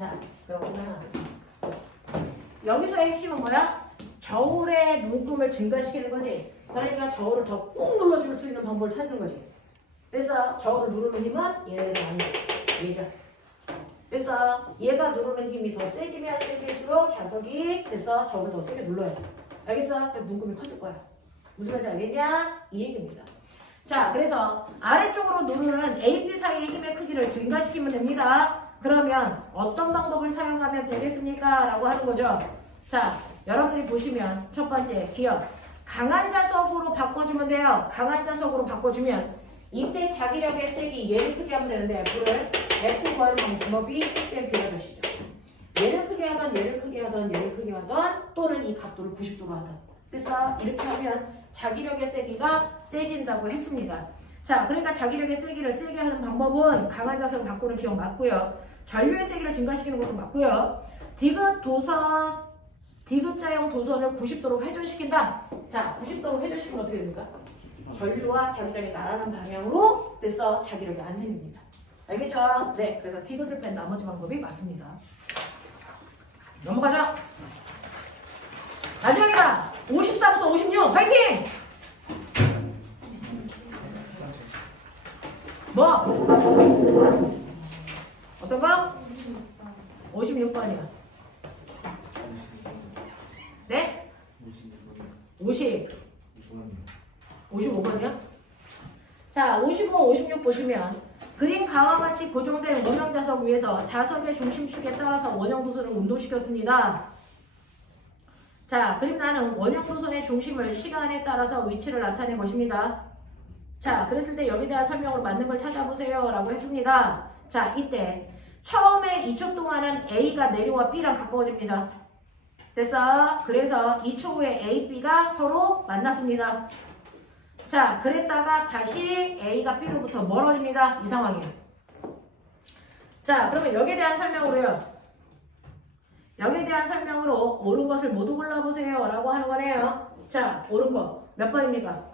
자, 그러면 여기서의 핵심은 뭐야? 저울의 눈금을 증가시키는 거지. 그러니까 저울을 더 꾹 눌러줄 수 있는 방법을 찾는 거지. 그래서 저울을 누르는 힘은 얘를 안 돼. 얘가. 그래서 얘가 누르는 힘이 더 세지면 세질수록 자석이 그래서 저울을 더 세게 눌러야 돼. 알겠어? 그래서 눈금이 커질 거야. 무슨 말인지 알겠냐? 이 얘기입니다. 자, 그래서 아래쪽으로 누르는 A, B 사이의 힘의 크기를 증가시키면 됩니다. 그러면 어떤 방법을 사용하면 되겠습니까? 라고 하는 거죠. 자, 여러분들이 보시면 첫 번째 기억. 강한 자석으로 바꿔주면 돼요. 강한 자석으로 바꿔주면 이때 자기력의 세기 얘를 크게 하면 되는데 F 구하는 방법이 쌤 배워주시죠. 얘를 크게 하던 얘를 크게 하던 얘를 크게 하던 또는 이 각도를 90도로 하던. 그래서 이렇게 하면 자기력의 세기가 세진다고 했습니다. 자, 그러니까 자기력의 세기를 세게 하는 방법은 강한 자석을 바꾸는 기억 맞고요. 전류의 세기를 증가시키는 것도 맞고요. 디귿자형 도선을 90도로 회전시킨다. 자, 90도로 회전시키면 어떻게 됩니까? 전류와 자기장이 나가는 방향으로 돼서 자기력이 안 생깁니다. 알겠죠? 네, 그래서 디귿을 뺀 나머지 방법이 맞습니다. 넘어가죠. 마지막이다. 54부터 56 화이팅! 뭐? 어떤 거? 56번이야. 네? 55번이요? 자, 55, 56 보시면 그림 가와 같이 고정된 원형 자석 위에서 자석의 중심축에 따라서 원형 도선을 운동시켰습니다. 자, 그림 나는 원형 도선의 중심을 시간에 따라서 위치를 나타낸 것입니다. 자, 그랬을 때 여기에 대한 설명으로 맞는 걸 찾아보세요 라고 했습니다. 자, 이때 처음에 2초 동안은 A가 내려와 B랑 가까워집니다. 그래서 2초 후에 A, B가 서로 만났습니다. 자, 그랬다가 다시 A가 B로부터 멀어집니다. 이 상황이에요. 자, 그러면 여기에 대한 설명으로요. 여기에 대한 설명으로 옳은 것을 모두 골라보세요 라고 하는 거네요. 자, 옳은 거 몇 번입니까?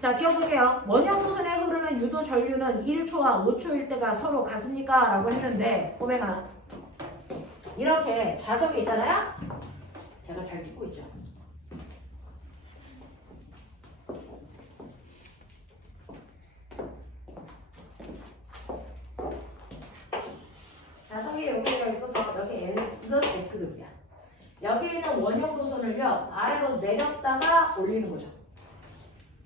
자, 기억볼게요. 원형 도선에 흐르는 유도 전류는 1초와 5초일 때가 서로 같습니까? 라고 했는데 꼬맹아 이렇게 자석이 있잖아요. 제가 잘 찍고 있죠. 자석이 여기가 있어서 여기 S급, S급이야. 여기 있는 원형 도선을요 아래로 내렸다가 올리는 거죠.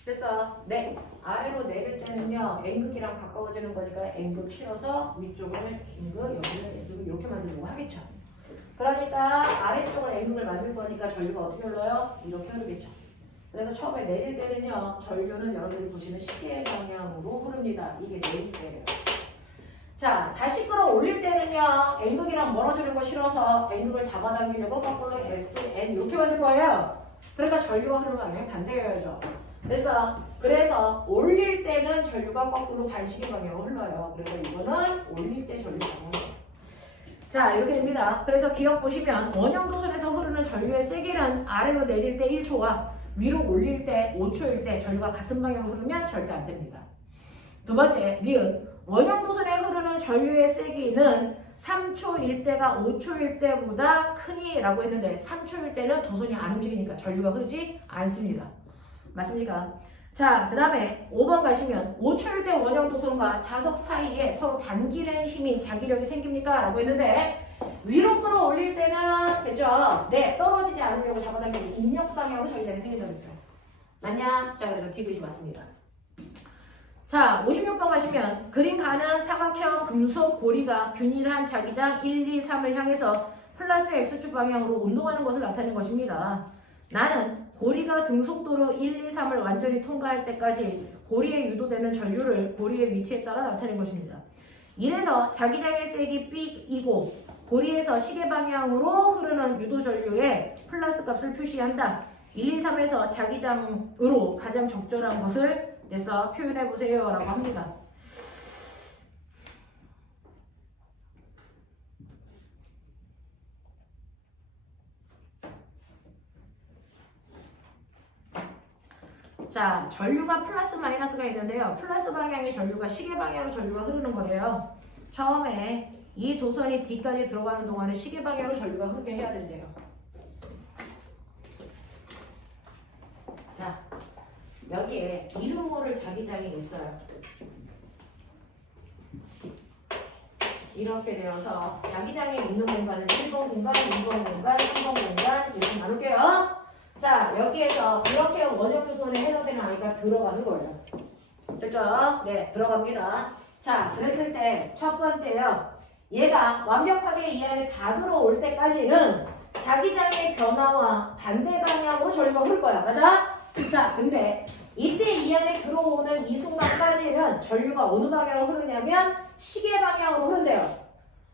그래서 네, 아래로 내릴 때는요 N극이랑 가까워지는 거니까 N극 실어서 위쪽은 N극, 여기는 S극 이렇게 만들려고 하겠죠. 그러니까 아래쪽을 N극을 만들 거니까 전류가 어떻게 흘러요? 이렇게 흐르겠죠. 그래서 처음에 내릴 때는요 전류는 여러분들이 보시는 시계 방향으로 흐릅니다. 이게 내릴 때예요. 자, 다시 끌어올릴 때는요 N극이랑 멀어지는 거 싫어서 N극을 잡아당기려고 거꾸로 S, N 이렇게 만들 거예요. 그러니까 전류가 흐르는 방향이 반대여야죠. 그래서 올릴 때는 전류가 거꾸로 반시계 방향으로 흘러요. 그래서 이거는 올릴 때 전류 방향이에요. 자, 이렇게 됩니다. 그래서 기억 보시면 원형 도선에서 흐르는 전류의 세기는 아래로 내릴 때 1초와 위로 올릴 때 5초일 때 전류가 같은 방향으로 흐르면 절대 안 됩니다. 두 번째, 니은 원형 도선에 흐르는 전류의 세기는 3초일 때가 5초일 때보다 크니 라고 했는데 3초일 때는 도선이 안 움직이니까 전류가 흐르지 않습니다. 맞습니까? 자, 그 다음에 5번 가시면 5초일 때 원형 도선과 자석 사이에 서로 당기는 힘이 자기력이 생깁니까? 라고 했는데 위로 끌어올릴 때는 됐죠? 네, 떨어지지 않으려고 잡아당기는 인력 방향으로 자기장이 생긴다고 했어요. 맞냐? 자, 그래서 디귿이 맞습니다. 자, 56번 가시면 그림 가는 사각형 금속 고리가 균일한 자기장 1, 2, 3을 향해서 플러스 X축 방향으로 운동하는 것을 나타낸 것입니다. 나는 고리가 등속도로 1, 2, 3을 완전히 통과할 때까지 고리에 유도되는 전류를 고리의 위치에 따라 나타낸 것입니다. 이래서 자기장의 색이 B이고 고리에서 시계 방향으로 흐르는 유도 전류의 플러스 값을 표시한다. 1, 2, 3에서 자기장으로 가장 적절한 것을 내서 표현해보세요 라고 합니다. 자, 전류가 플러스 마이너스가 있는데요. 플러스 방향의 전류가 시계 방향으로 전류가 흐르는 거래요. 처음에 이 도선이 D까지 들어가는 동안에 시계 방향으로 전류가 흐르게 해야 된대요. 자, 여기에 이름 모를 자기장이 있어요. 이렇게 되어서 자기장에 있는 공간을 1번 공간, 2번 공간, 3번 공간 이렇게 나눌게요. 자, 여기에서 이렇게 원형 요소에 해당되는 아이가 들어가는 거예요. 됐죠? 네, 들어갑니다. 자, 그랬을 때 첫 번째요. 얘가 완벽하게 이 안에 다 들어올 때까지는 자기장의 변화와 반대 방향으로 전류가 흐를 거야. 맞아? 자, 근데 이때 이 안에 들어오는 이 순간까지는 전류가 어느 방향으로 흐르냐면 시계 방향으로 흐른대요.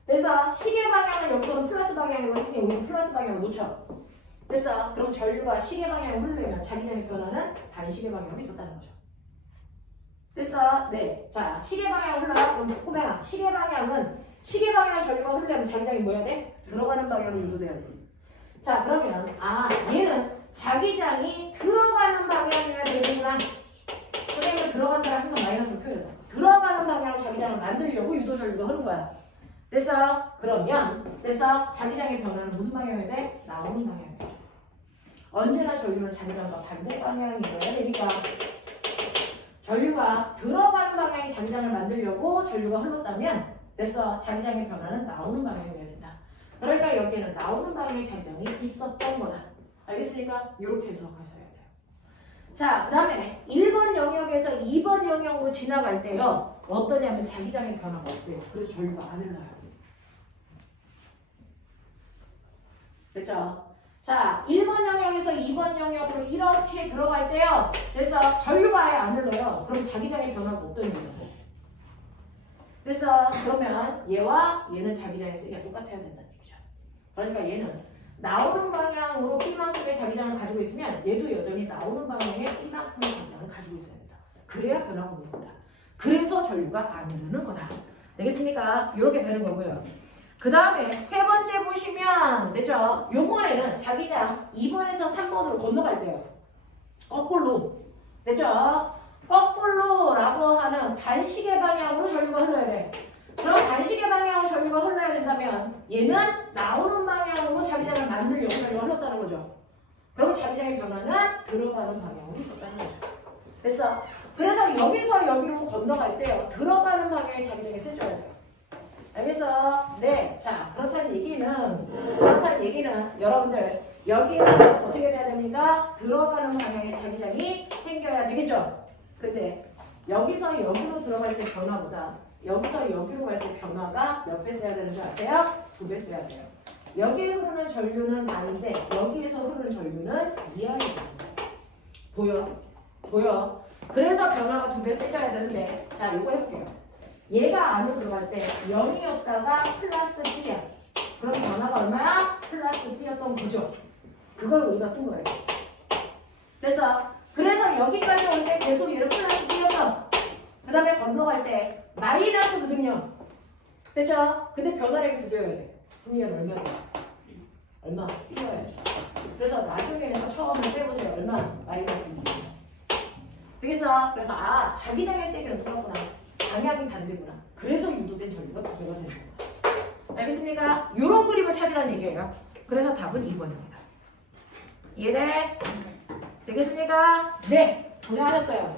그래서 시계 방향을 여기서는 플러스 방향으로 했으니 우리는 플러스 방향을 놓쳐. 됐어? 그럼 전류가 시계 방향으로 흐르려면 자기장의 변화는 반시계 방향으로 있었다는 거죠. 됐어? 네. 자, 시계 방향으로 흘러요. 그럼 꼬맹아, 시계 방향은 시계 방향으로 전류가 흐르려면 자기장이 뭐 해야 돼? 들어가는 방향으로 유도돼야 돼. 자, 그러면 얘는 자기장이 들어가는 방향이어야 되는구나. 선생님은 들어간다를 항상 마이너스로 표현해서 들어가는 방향으로 자기장을 만들려고 유도 전류가 흐른 거야. 됐어? 그러면 됐어? 자기장의 변화는 무슨 방향이어야 돼? 나오는 방향이어야 돼. 언제나 전류는 자기장과 반대 방향이어야 되니까 전류가 들어가는 방향이 자기장을 만들려고 전류가 흘렀다면 됐어? 자기장의 변화는 나오는 방향이어야 된다. 그러니까 여기에는 나오는 방향의 자기장이 있었던 거다. 알겠습니까? 이렇게 해석하셔야 돼요. 자, 그 다음에 1번 영역에서 2번 영역으로 지나갈 때요. 어떠냐면 자기장의 변화가 없대요. 그래서 전류가 안 흘러요. 됐죠? 자, 1번 영역에서 2번 영역으로 이렇게 들어갈 때요. 그래서 전류가 아예 안 흘러요. 그럼 자기장의 변화가 없다는 거죠. 그래서 그러면 얘와 얘는 자기장의 세기가 똑같아야 된다는 얘기죠. 그러니까 얘는 나오는 방향으로 B만큼의 자기장을 가지고 있으면 얘도 여전히 나오는 방향에 B만큼의 자기장을 가지고 있어야 된다. 그래야 변화가 없는 거다. 그래서 전류가 안 흐르는 거다. 되겠습니까? 이렇게 되는 거고요. 그 다음에 세 번째 보시면 됐죠? 요번에는 자기장 2번에서 3번으로 건너갈 때요. 거꾸로. 됐죠? 거꾸로라고 하는 반시계 방향으로 전류가 흘러야 돼. 그럼 반시계 방향으로 전류가 흘러야 된다면 얘는 나오는 방향으로 자기장을 만들려고 전류가 흘렀다는 거죠. 그럼 자기장의 변화는 들어가는 방향으로 있었다는 거죠. 됐어? 그래서 여기서 여기로 건너갈 때요. 들어가는 방향의 자기장이 세져야 돼요. 알겠어? 네. 자, 그렇다는 얘기는 여러분들 여기에서 어떻게 돼야 됩니까? 들어가는 방향의 자기장이 생겨야 되겠죠? 근데 여기서 여기로 들어갈 때 변화보다 여기서 여기로 갈 때 변화가 몇 배 써야 되는 줄 아세요? 2배 써야 돼요. 여기에 흐르는 전류는 I인데 여기에서 흐르는 전류는 2I입니다. 보여? 그래서 변화가 2배 세져야 되는데 자, 요거 해볼게요. 얘가 안으로 들어갈 때 0이었다가 플러스 B야. 그럼 변화가 얼마야? 플러스 B였던 거죠. 그걸 우리가 쓴 거예요. 그래서 여기까지 올 때 계속 얘를 플러스 B여서 그 다음에 건너갈 때 마이너스거든요. 됐죠? 근데 변화량이 2배여야 돼. 그럼 얘는 얼마야? 얼마? B여야 돼. 그래서 나중에서 처음에 빼보세요. 얼마? 마이너스 2. 되겠어? 그래서 자기장의 세기는 똑같구나. 방향이 반대구나. 그래서 유도된 전류가 2배가 되는 거야. 알겠습니까? 이런 그림을 찾으라는 얘기예요. 그래서 답은 2번입니다. 이해돼? 되겠습니까? 네. 고생하셨어요.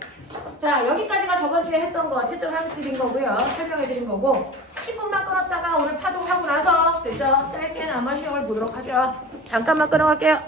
자, 여기까지가 저번주에 했던 거 채점해드린 거고요. 설명해드린 거고 10분만 끊었다가 오늘 파동하고 나서 됐죠? 짧게나마 시험을 보도록 하죠. 잠깐만 끊어갈게요.